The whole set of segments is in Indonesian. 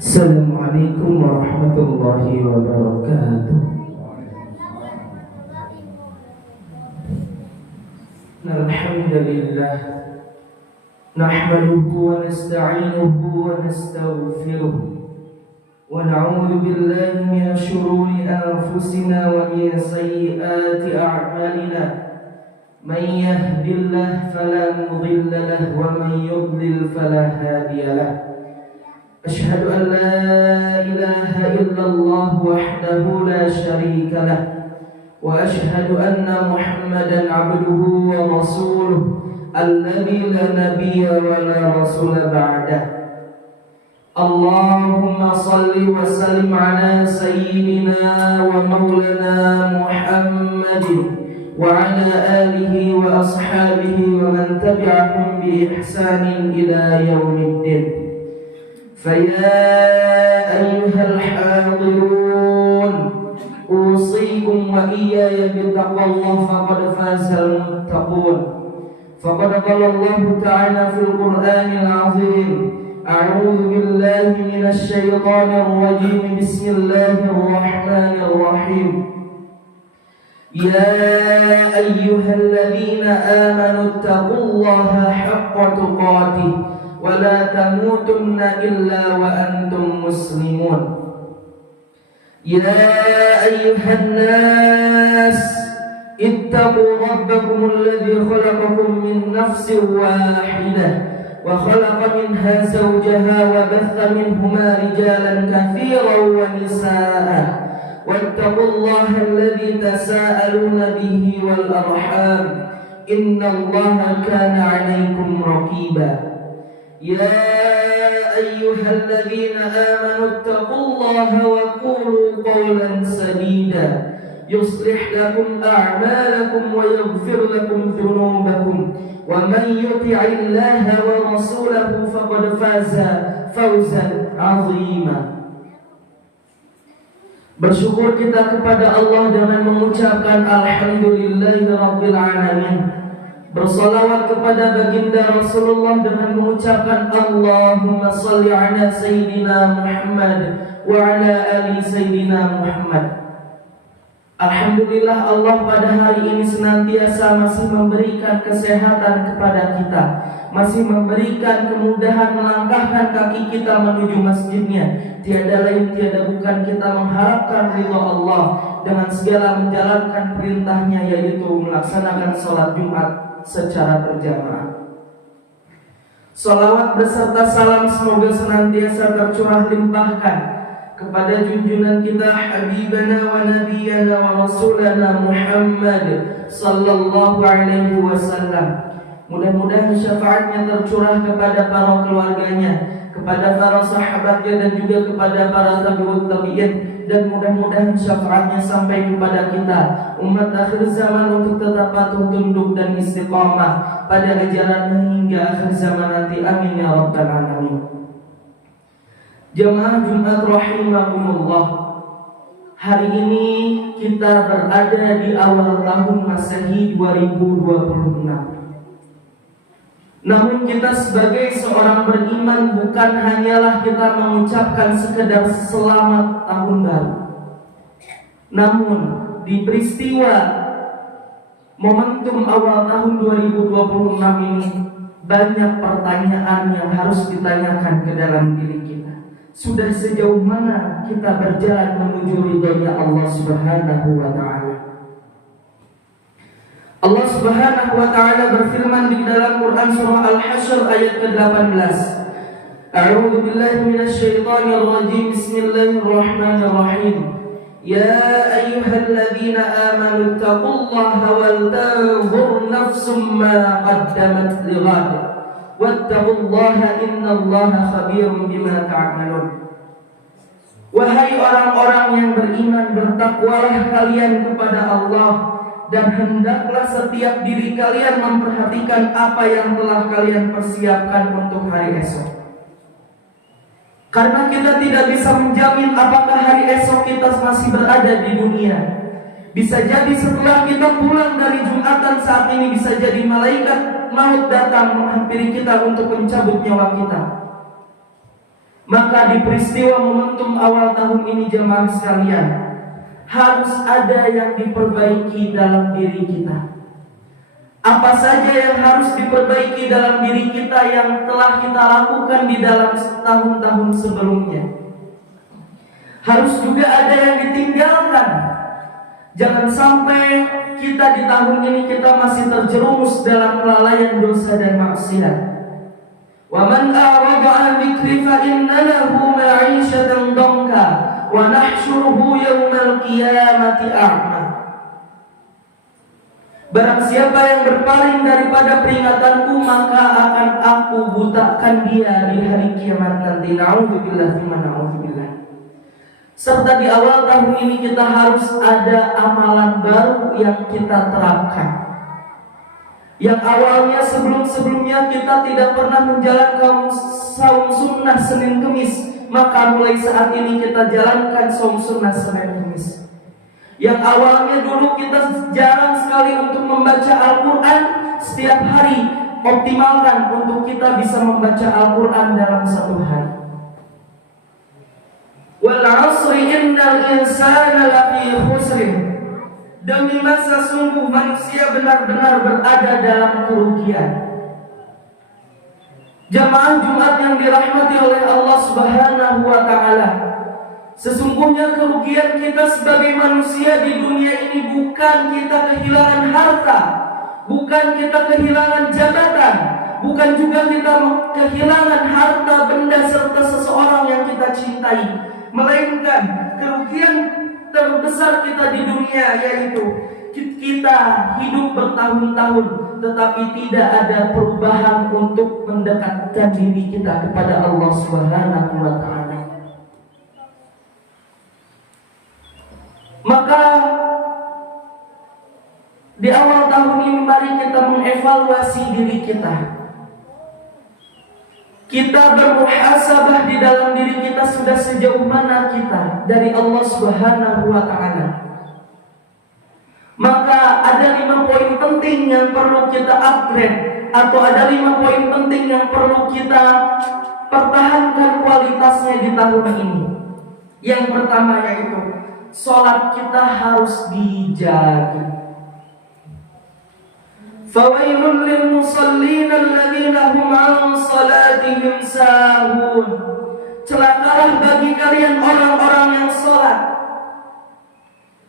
Assalamualaikum warahmatullahi wabarakatuh. Alhamdulillah, nahmaduhu wa nasta'inuhu wa nastaghfiruh wa na'udzu billahi min shururi anfusina wa min sayyiati a'malina. Man yahdihillahu fala mudilla lahu wa man yudlil fala hadiya lahu. أشهد أن لا إله إلا الله وحده لا شريك له وأشهد أن محمدا عبده ورسوله الذي لا نبي ولا رسول بعده. اللهم صل وسلم على سيدنا ومولانا محمد وعلى آله وأصحابه ومن تبعهم بإحسان إلى يوم الدين. فيا أيها الحاضرون أوصيكم وإياي بتقوى الله فقد فاز المتقون. فقد قال الله تعالى في القرآن العظيم: أعوذ بالله من الشيطان الرجيم، بسم الله الرحمن الرحيم. يا أيها الذين آمنوا اتقوا الله حق تقاته ولا تموتن إلا وأنتم مسلمون. يا أيها الناس اتقوا ربكم الذي خلقكم من نفس واحدة وخلق منها زوجها وبث منهما رجالا كثيرا ونساء واتقوا الله الذي تساءلون به والأرحام إن الله كان عليكم رقيبا. يا أيها الذين آمنوا اتقوا الله وقولوا قولا سديدا يصلح لكم أعمالكم ويغفر لكم ذنوبكم ومن يطع الله ورسوله فقد فاز فوزا عظيما. Bersyukur kita kepada Allah dengan mengucapkan Alhamdulillahirabbil alamin. Bersalawat kepada baginda Rasulullah dengan mengucapkan Allahumma salli ala Sayyidina Muhammad wa ala ali Sayyidina Muhammad. Alhamdulillah, Allah pada hari ini senantiasa masih memberikan kesehatan kepada kita, masih memberikan kemudahan melangkahkan kaki kita menuju masjidnya. Tiada lain tiada bukan kita mengharapkan ridha Allah dengan segala menjalankan perintahnya, yaitu melaksanakan sholat Jumat secara berjamaah. Salawat beserta salam semoga senantiasa tercurah limpahkan kepada junjungan kita Habibana wa Nabiyana wa Rasulana Muhammad sallallahu alaihi wasallam. Mudah-mudahan syafaatnya tercurah kepada para keluarganya, kepada para sahabatnya dan juga kepada para tabi'ut tabi'in, dan mudah-mudahan syafaatnya sampai kepada kita umat akhir zaman untuk tetap patuh tunduk dan istiqamah pada ajarannya hingga akhir zaman nanti. Amin ya rabbal alamin. Jamaah Jumat rahimakumullah, hari ini kita berada di awal tahun Masehi 2026. Namun kita sebagai seorang beriman bukan hanyalah kita mengucapkan sekedar selamat tahun baru. Namun di peristiwa momentum awal tahun 2026 ini banyak pertanyaan yang harus ditanyakan ke dalam diri kita. Sudah sejauh mana kita berjalan menuju ridhonya Allah Subhanahu wa ta'ala? Allah Subhanahu wa ta'ala berfirman di dalam Quran surah Al-Hasyr ayat ke-18. A'udzu billahi minasyaitonir rajim. Bismillahirrahmanirrahim. Ya ayyuhalladzina amanu taqullaha wal tanzur nafsum ma qaddamat lighad wattaqullaha innallaha khabirum bima ta'malun. Wahai orang-orang yang beriman, bertakwalah kalian kepada Allah, dan hendaklah setiap diri kalian memperhatikan apa yang telah kalian persiapkan untuk hari esok. Karena kita tidak bisa menjamin apakah hari esok kita masih berada di dunia. Bisa jadi setelah kita pulang dari Jumatan saat ini, bisa jadi malaikat maut datang menghampiri kita untuk mencabut nyawa kita. Maka di peristiwa momentum awal tahun ini jemaah sekalian, harus ada yang diperbaiki dalam diri kita. Apa saja yang harus diperbaiki dalam diri kita yang telah kita lakukan di dalam tahun-tahun sebelumnya? Harus juga ada yang ditinggalkan. Jangan sampai kita di tahun ini kita masih terjerumus dalam kelalaian dosa dan maksiat. Wa man a'rada 'an dzikri fa inna lahu ma'isyatan dhanka wa nahsyuruhu yaumal qiyamati a'ma. Barang siapa yang berpaling daripada peringatanku, maka akan aku butakan dia di hari kiamat nanti. Na'udzubillah tsumma na'udzubillah. Serta di awal tahun ini kita harus ada amalan baru yang kita terapkan. Yang awalnya sebelum-sebelumnya kita tidak pernah menjalankan saum sunnah Senin Kemis, maka mulai saat ini kita jalankan saum sunnah Senin Kemis. Yang awalnya dulu kita jarang sekali untuk membaca Al-Quran setiap hari, optimalkan untuk kita bisa membaca Al-Quran dalam satu hari. Wal 'asri innal insana lafi khusrin. Demi masa sungguh manusia benar-benar berada dalam kerugian. Jamaah Jumat yang dirahmati oleh Allah Subhanahu wa taala, sesungguhnya kerugian kita sebagai manusia di dunia ini bukan kita kehilangan harta, bukan kita kehilangan jabatan, bukan juga kita kehilangan harta benda serta seseorang yang kita cintai, melainkan kerugian terbesar kita di dunia yaitu kita hidup bertahun-tahun tetapi tidak ada perubahan untuk mendekatkan diri kita kepada Allah Subhanahu wa taala. Maka di awal tahun ini mari kita mengevaluasi diri kita. Kita bermuhasabah di dalam diri kita sudah sejauh mana kita dari Allah Subhanahu wa taala. Maka ada 5 poin penting yang perlu kita upgrade, atau ada 5 poin penting yang perlu kita pertahankan kualitasnya di tahun ini. Yang pertama yaitu salat kita harus dijaga. Fawailul lil musallin alladziina hum 'an salatihim sahun. Celakalah bagi kalian orang-orang yang salat.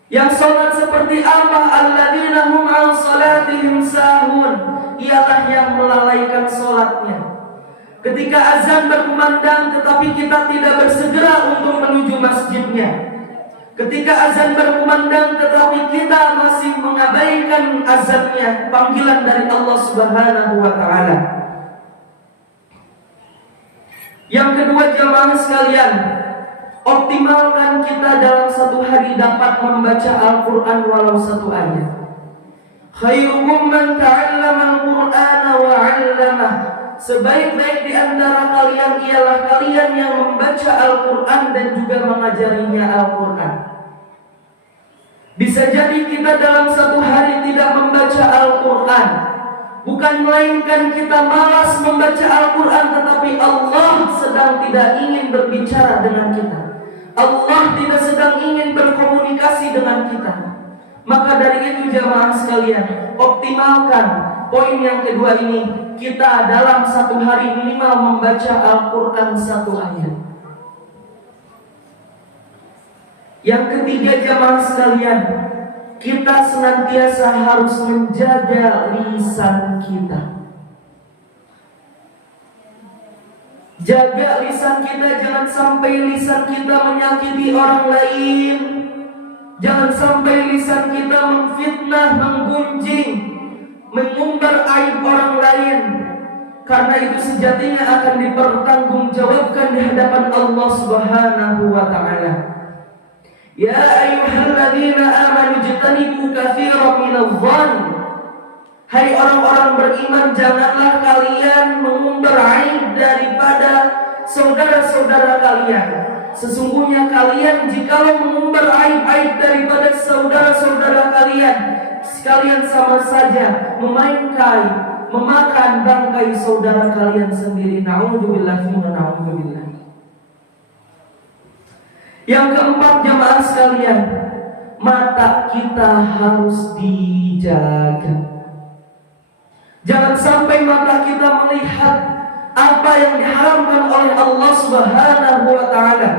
Yang salat seperti apa? Alladziina hum 'an salatihim sahun. Ialah yang melalaikan salatnya. Ketika azan berkumandang tetapi kita tidak bersegera untuk menuju masjidnya. Ketika azan berkumandang tetapi kita masih mengabaikan azannya, panggilan dari Allah Subhanahu wa taala. Yang kedua jamaah sekalian, optimalkan kita dalam satu hari dapat membaca Al-Quran walau satu ayat. Khairukum man ta'allama al-Qur'ana wa 'allamah. Sebaik-baik di antara kalian ialah kalian yang membaca Al-Quran dan juga mengajarinya Al-Quran. Bisa jadi kita dalam satu hari tidak membaca Al-Quran, bukan melainkan kita malas membaca Al-Quran, tetapi Allah sedang tidak ingin berbicara dengan kita. Allah tidak sedang ingin berkomunikasi dengan kita. Maka dari itu jamaah sekalian, optimalkan poin yang kedua ini. Kita dalam satu hari minimal membaca Al-Quran satu ayat. Yang ketiga jamaah sekalian, kita senantiasa harus menjaga lisan kita. Jaga lisan kita, jangan sampai lisan kita menyakiti orang lain. Jangan sampai lisan kita memfitnah, menggunjing, mengumbar aib orang lain. Karena itu sejatinya akan dipertanggungjawabkan di hadapan Allah Subhanahu wa taala. Ya ayyuhalladzina amanu ijtanibu katsiran minadh-dhann. Hai orang-orang beriman, janganlah kalian mengumbar aib daripada saudara-saudara kalian. Sesungguhnya kalian jikalau mengumbar aib-aib daripada saudara-saudara kalian, sekalian sama saja memakan bangkai saudara kalian sendiri. Na'udzubillah wa na'udzubillah. Yang keempat, jamaah sekalian, mata kita harus dijaga. Jangan sampai mata kita melihat apa yang diharamkan oleh Allah Subhanahu wa ta'ala.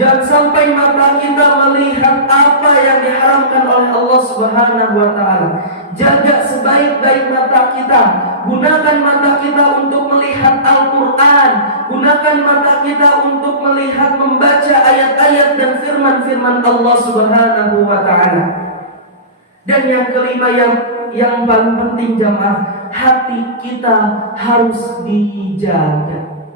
Jangan sampai mata kita melihat apa yang diharamkan oleh Allah Subhanahu wa ta'ala. Jaga sebaik-baik mata kita. Gunakan mata kita untuk melihat Al-Quran. Gunakan mata kita untuk melihat, membaca ayat-ayat dan firman-firman Allah Subhanahu wa ta'ala. Dan yang kelima, yang paling penting jamaah, hati kita harus dijaga.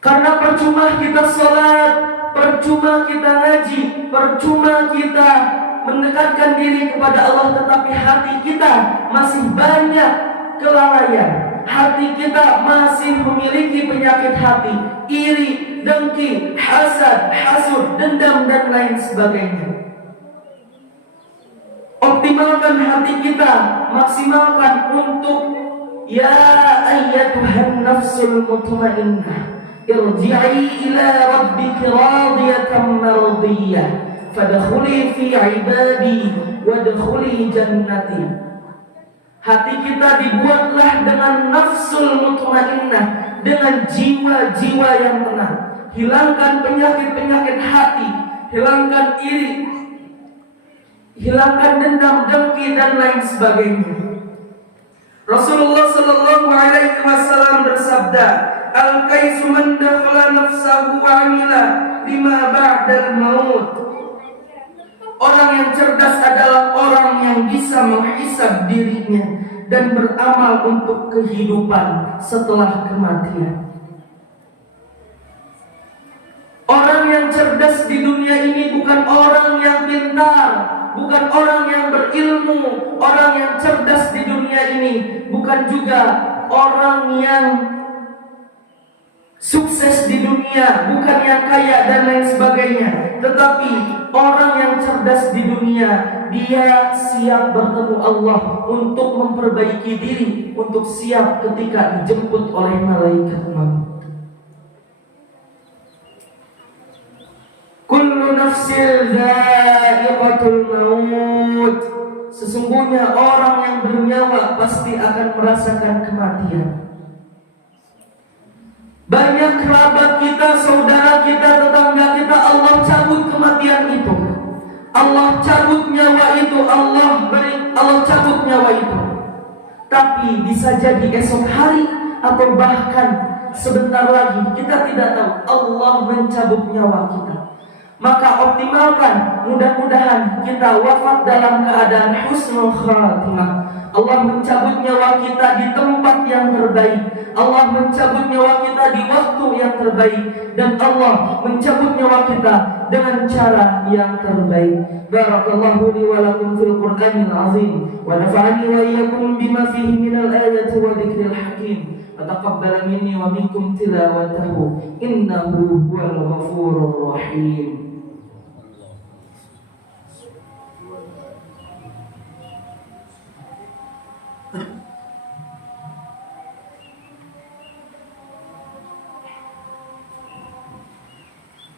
Karena percuma kita sholat, percuma kita ngaji, percuma kita mendekatkan diri kepada Allah, tetapi hati kita masih banyak kelalaian. Hati kita masih memiliki penyakit hati, iri, dengki, hasad, hasud, dendam, dan lain sebagainya. Optimalkan hati kita, maksimalkan untuk ya ayyatuhan nafsul mutmainnah, irji'i ila rabbiki radiyatan mardiyah, fadkhuli fi ibadi wadkhuli jannati. Hati kita dibuatlah dengan nafsul mutmainnah, dengan jiwa-jiwa yang tenang. Hilangkan penyakit-penyakit hati, hilangkan iri, hilangkan dendam, dengki, dan lain sebagainya. Rasulullah sallallahu alaihi wasallam bersabda, "Al-kaisu man dakhala nafsahu wa 'amila lima ba'dal maut." Orang yang cerdas adalah orang yang bisa menghisab dirinya dan beramal untuk kehidupan setelah kematian. Orang yang cerdas di dunia ini bukan orang yang pintar, bukan orang yang berilmu. Orang yang cerdas di dunia ini bukan juga orang yang sukses di dunia, bukan yang kaya dan lain sebagainya. Tetapi orang yang cerdas di dunia, dia siap bertemu Allah untuk memperbaiki diri, untuk siap ketika dijemput oleh malaikat maut. Kullu nafsin dha'iqatul maut. Sesungguhnya orang yang bernyawa pasti akan merasakan kematian. Banyak kerabat kita, saudara kita, tetangga kita, Allah cabut kematian itu. Allah cabut nyawa itu, Allah cabut nyawa itu. Tapi bisa jadi esok hari atau bahkan sebentar lagi, kita tidak tahu, Allah mencabut nyawa kita. Maka optimalkan, mudah-mudahan kita wafat dalam keadaan husnul khatimah. Allah mencabut nyawa kita di tempat yang terbaik. Allah mencabut nyawa kita di waktu yang terbaik. Dan Allah mencabut nyawa kita dengan cara yang terbaik. Barakallahu li wa lakum fil Qur'anil azim, wa nafa'ani wa iyyakum bima fihi minal ayati wa dzikril hakim. Wa taqabbala minni wa minkum tilawatahu, innahu huwal ghafurur rahim.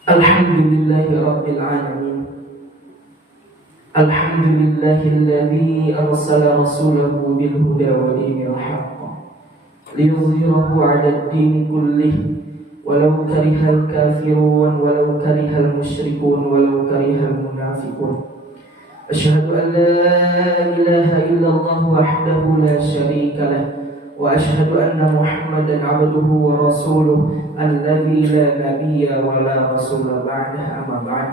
Alhamdulillahi Rabbil Alamin. Alhamdulillahilladzi arsala rasulahu bil huda wa dinil haqq liyudhhirahu 'ala ad-din kullih walau karihal kafirun walau karihal musyrikun walau karihal munafiqun. Asyhadu an la ilaha illallah wahdahu la syarika lah wa asyhadu anna Muhammadan 'abduhu wa rasuluhu alladzi la nabiyya wa la rasula ba'dahu, amma ba'd.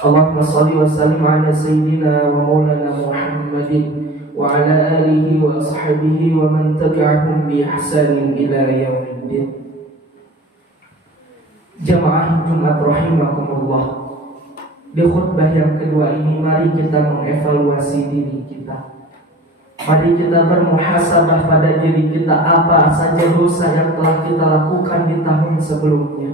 Allahumma shalli wa sallim ala sayyidina wa maulana Muhammadin wa ala alihi wa ashabihi wa man tabi'ahum bi ihsanin ila yaumiddin. Jamaah Jumat rahimakumullah. Di khutbah yang kedua ini, mari kita mengevaluasi diri kita. Mari kita bermuhasabah pada diri kita, apa saja dosa yang telah kita lakukan di tahun sebelumnya.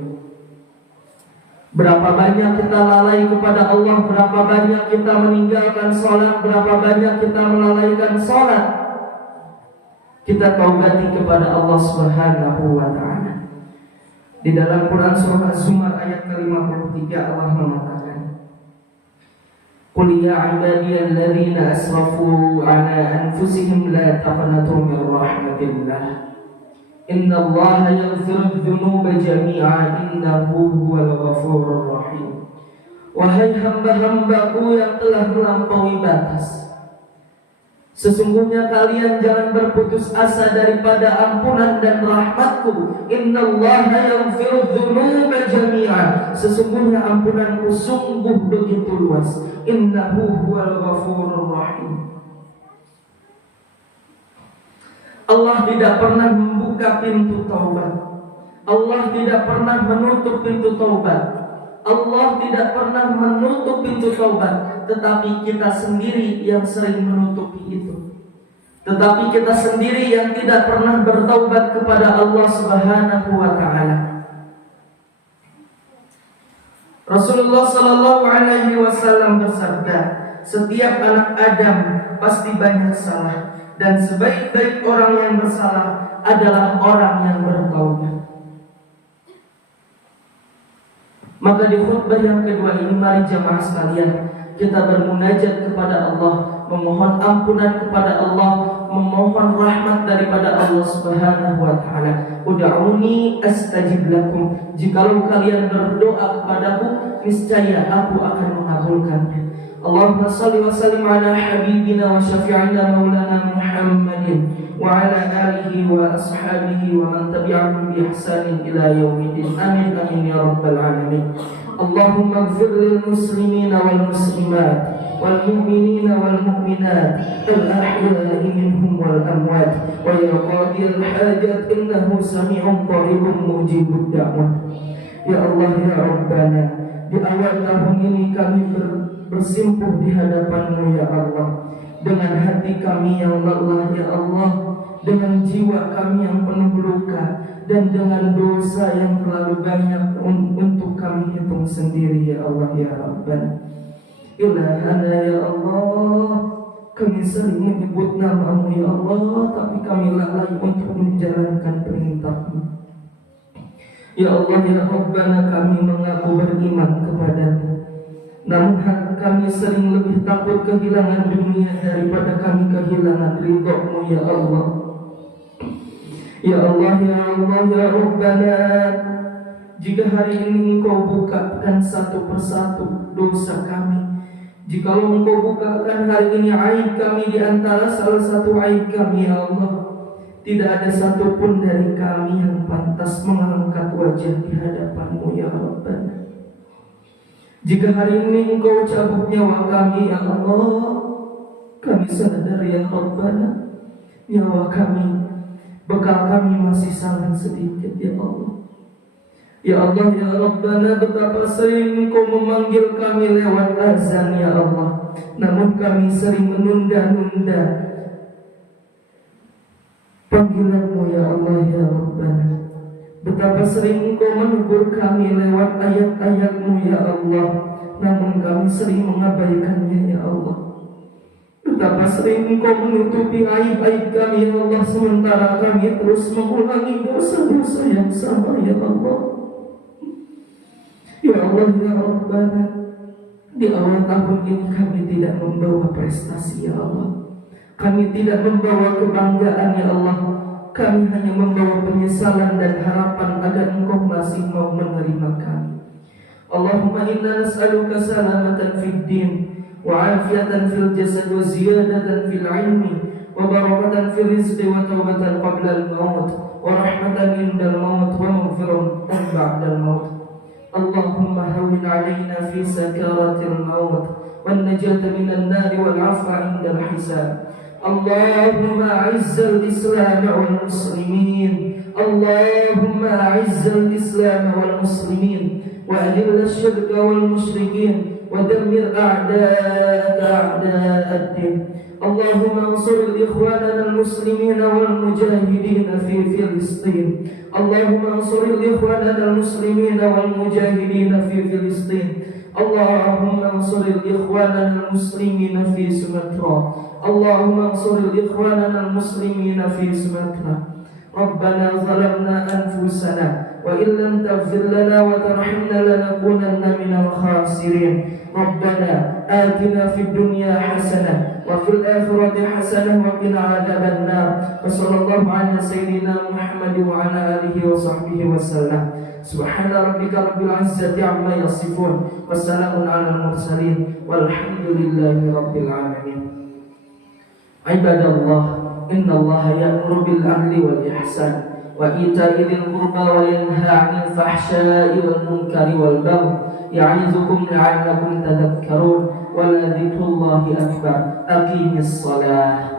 Berapa banyak kita lalai kepada Allah, berapa banyak kita meninggalkan sholat, berapa banyak kita melalaikan sholat. Kita taubati kepada Allah Subhanahu wa ta'ala. Di dalam Quran surah Az-Zumar ayat ke-53 Allah mengatakan, Qul ya ibadiyalladzina asrafu ala anfusihim la taqnatu min rahmatillah. Innallaha yaghfiru dzunuba jami'a innahu huwal ghafurur rahim. Wahai hamba-hambaku yang telah melampaui batas, sesungguhnya kalian jangan berputus asa daripada ampunan dan rahmatku. Innallaha yaghfiru dzunuba jami'a. Sesungguhnya ampunanku sungguh begitu luas. Innahu huwal ghafurur rahim. Allah tidak pernah membuka pintu taubat. Allah tidak pernah menutup pintu taubat. Allah tidak pernah menutup pintu taubat, tetapi kita sendiri yang sering menutupi itu. Tetapi kita sendiri yang tidak pernah bertaubat kepada Allah Subhanahu wa taala. Rasulullah sallallahu alaihi wasallam bersabda, setiap anak Adam pasti banyak salah, dan sebaik-baik orang yang bersalah adalah orang yang bertaubat. Maka di khutbah yang kedua ini, mari jamaah sekalian, kita bermunajat kepada Allah, memohon ampunan kepada Allah, memohon rahmat daripada Allah Subhanahu wa taala. Ud'uni astajib lakum. Jikalau kalian berdoa kepadaku, niscaya aku akan mengabulkannya. Allahumma salli wa sallim ala habibina wa syafi'ina maulana Muhammadin wa ala alihi wa ashabihi wa man tabi'ahum bi ihsanin ila yaumiddin. Amin amin ya rabbal alamin. Allahumma ighfir lil muslimina wal muslimat wal mu'minina wal mu'minat al ahya'i minhum wal amwat wa ya qadiyal hajat innahu sami'un qaribun mujibud da'wah. Ya Allah ya Rabbana, di awal tahun ini kami bersimpuh di hadapan-Mu ya Allah, dengan hati kami yang lelah ya Allah, dengan jiwa kami yang penuh luka, dan dengan dosa yang terlalu banyak untuk kami hitung sendiri ya Allah ya Rabbana. Ilahana ya Allah, kami sering menyebut nama-Mu ya Allah, tapi kami lalai untuk menjalankan perintah-Mu. Ya Allah ya Rabbana, kami mengaku beriman kepadamu, namun kami sering lebih takut kehilangan dunia daripada kami kehilangan ridho-Mu ya Allah. Ya Allah ya Allah ya Rabbana, jika hari ini Engkau bukakan satu persatu dosa kami, jikalau Engkau bukakan hari ini aib kami di antara salah satu aib kami ya Allah, tidak ada satupun dari kami yang pantas mengangkat wajah di hadapan-Mu ya Rabbana. Jika hari ini Engkau cabut nyawa kami ya Allah, kami sadar ya Rabbana, nyawa kami, bekal kami masih sangat sedikit ya Allah. Ya Allah ya Rabbana, betapa sering Engkau memanggil kami lewat azan ya Allah, namun kami sering menunda-nunda panggilan-Mu ya Allah ya Rabbana. Betapa sering Engkau menegur kami lewat ayat-ayat-Mu ya Allah, namun kami sering mengabaikannya ya Allah. Betapa sering Engkau menutupi aib-aib kami ya Allah, sementara kami terus mengulangi dosa-dosa yang sama ya Allah. Ya Allah ya Rabbana, di awal tahun ini kami tidak membawa prestasi ya Allah, kami tidak membawa kebanggaan ya Allah, kami hanya membawa penyesalan dan harapan agar Engkau masih mau menerima kami. Allahumma inna nas'aluka salamatan fid din wa afiyatan fil jasad wa ziyadatan fil ilmi wa barakatan fil rizqi wa taubatan qabla al-maut wa rahmatan indal maut wa maghfiratan ba'dal maut. Allahumma hawwin 'alaina fi sakaratil maut wan najata minan nar wal 'afwa indal hisab. Allahumma a'izzal Islam wal muslimin. Allahumma a'izzal Islam wal muslimin wa adhil asyirka wal musyrikin wa dammir a'da'aka a'da'ad-din. Allahumma ansur ikhwanana al-muslimin wal mujahidin fi Filistin. Allahumma ansur ikhwanana al-muslimin wal mujahidin fi Filistin. Allahumma ansur ikhwanana al-muslimin fi Sumatra. Allahumma ansur ikhwanana al-muslimin fi Sumatra. Rabbana zalamna anfusana وإن لم تغفر لنا وترحمنا لنكونن من الخاسرين. ربنا آتنا في الدنيا حسنة وفي الآخرة حسنة وقنا عذاب النار. وصلى الله على سيدنا محمد وعلى آله وصحبه وسلم. سبحان ربك رب العزة عما يصفون وسلام على المرسلين والحمد لله رب العالمين. عباد الله، إن الله يأمر بالعدل والإحسان وإيتاء ذي القربى وينهى عن الفحشاء والمنكر والبغي يعظكم لعلكم تذكرون. ولذكر الله أكبر. أقيم الصلاة.